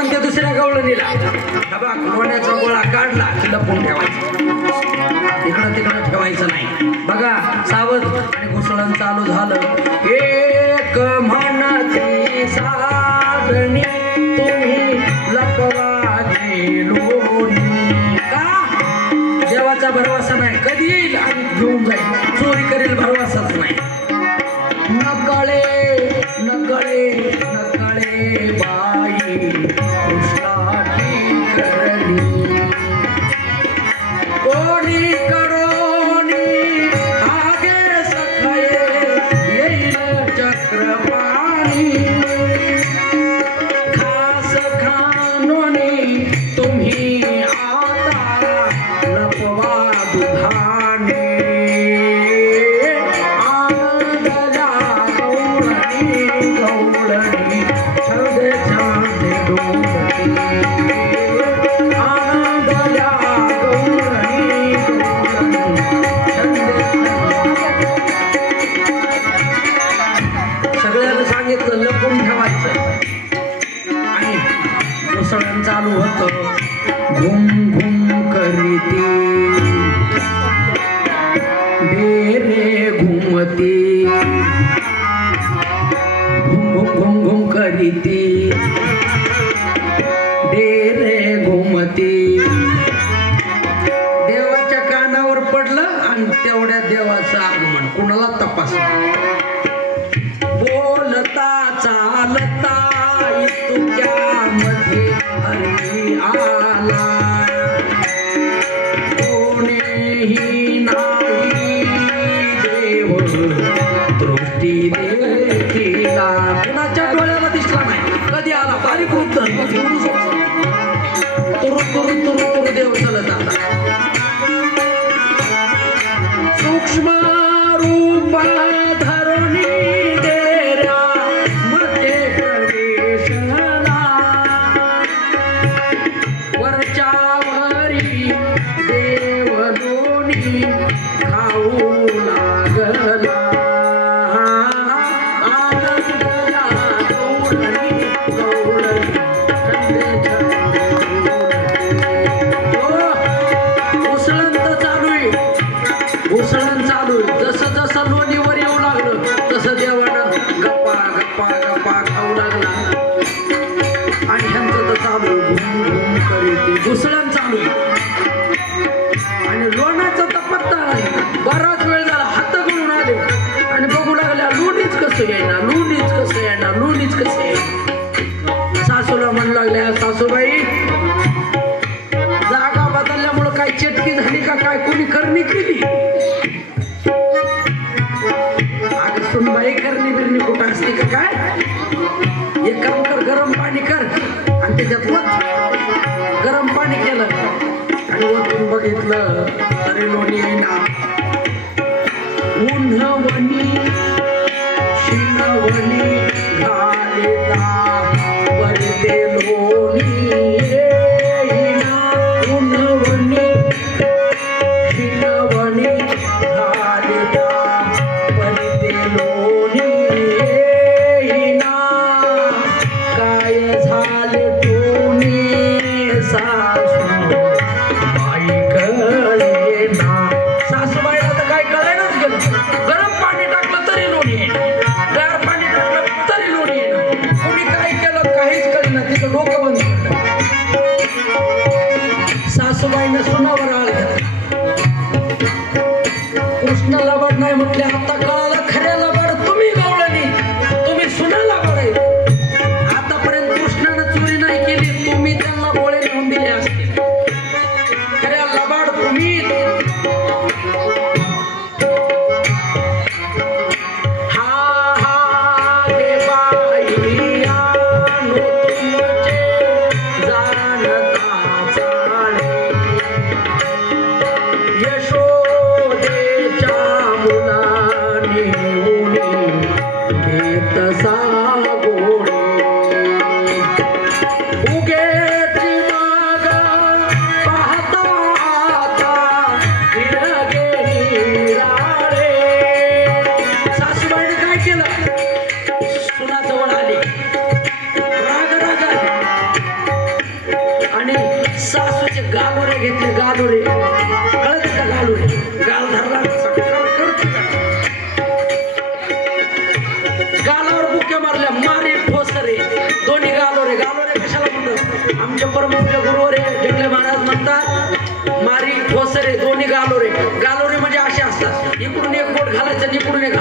म्हणते दुसऱ्या गवळणीला बघ लोण्याचा गोळा काढला की लपून ठेवायचा, इकडं तिकडं ठेवायचं नाही. बघा सावध. आणि घुसळण चालू झालं. एक म्हणती साधणी तुम्ही लपवा गेलो का? देवाचा भरवसा नाही, कधी येईल आणि घेऊन जाईल, चोरी करेल भरवसाच नाही. नकळे नकळे नकळे बाई कृष्णाची करणी कोणी करोनी आगे सखये येईल चक्रपाणी खास खानोनी तुम्ही आता लपवा दुधाने आनंदला गौरणी गौरणी छंद छांद डोलती आनंदला गौरणी सगळ्यांना सांगितलं लपून ठेवायचं. आणि मुसळण चालू होतं. घुम घुम करीती बेरे घुमती घुम घुम घुम घुम करीती डेरे घुमती. देवाच्या कानावर पडलं आणि तेवढ्या देवाचं आगमन कुणाला तपासलं. बोलता चालता इतक्यामध्ये हरी आला कोणीही नाही देव दृष्टी देखिला. कुणाच्या डोळ्याला दिसला नाही. कधी आला बारीक होत तुरु तुरु तुरु तुरु देव चलत आला. सूक्ष्म रूपा धरुणी डेरा मध्ये प्रवेशला वरच्यावरी देवलोनी खाऊ लागला. आनंदला गौरणी गौरणी छंद उसळण चालू आहे. उसळण चालू आहे. जसं जसं लोणीवर येऊ लागलं तसं देवानं गप्पा गप्पा गप्पा खाऊ लागला. आणि ह्यांचं तर चालू घुम घुम करीती घुसळण चालू आहे. आणि लोण्याचा तर पत्ता नाही. बराच वेळ झाला. हात गळून आले आणि बघू लागल्या लोणीच कसं येणार लोणीच कसं येणार लोणीच कसं येणार. सासूला म्हणू लागल्या सासूबाई जागा बदलल्यामुळं काय चटकी झाली का काय कोणी करणी केली. अगं सुनबाई करणी बिरणी कुठं असते का काय. एक काम कर गरम पाणी कर आणि त्याच्यात वत. गरम पाणी केलं आणि वतून बघितलं तरी लोणी येईना. उन्हवणी शिणवणी घालिता परते लोणी येईना. उन्हवणी शिणवणी घालिता परते लोणी येईना. काय झाले टोने सासू बाई कळेना. सासूबाईला तर काय कळेनाच गेलं. गरम पाणी टाकलं तरी लोणी येईना. गार पाणी टाकलं तरी लोणी येईना. कोणी काय केलं काहीच कळेना. तिथं डोकं बंद केलं. सासूबाईनं सुनावर आळ घेतला. कृष्ण लबाड नाही म्हटले. आता कळालं खऱ्या लबाड तुम्ही गवळणी तुम्ही सुना लबाड आहे. आतापर्यंत कृष्णानं चोरी नाही केली. तुम्ही त्यांना गोळे नेऊन दिले असते. खऱ्या लबाड तुम्ही. हा हा रे बाई आणू तुमचे जाणता चाळे सासूचे गालोरे घेतले, गालोरे कळत का? गालोरे गाल धरला गालावर बुक्या मारल्या, मारी ठोसरे दोन्ही गालोरे. गालोरे कशाला म्हणतात? आमचे परमपूज्य गुरुवर जंगले महाराज म्हणतात मारी ठोसरे दोन्ही गालोरे. गालोरे म्हणजे असे असतात, इकडून एक बोट घालायचं इकडून एक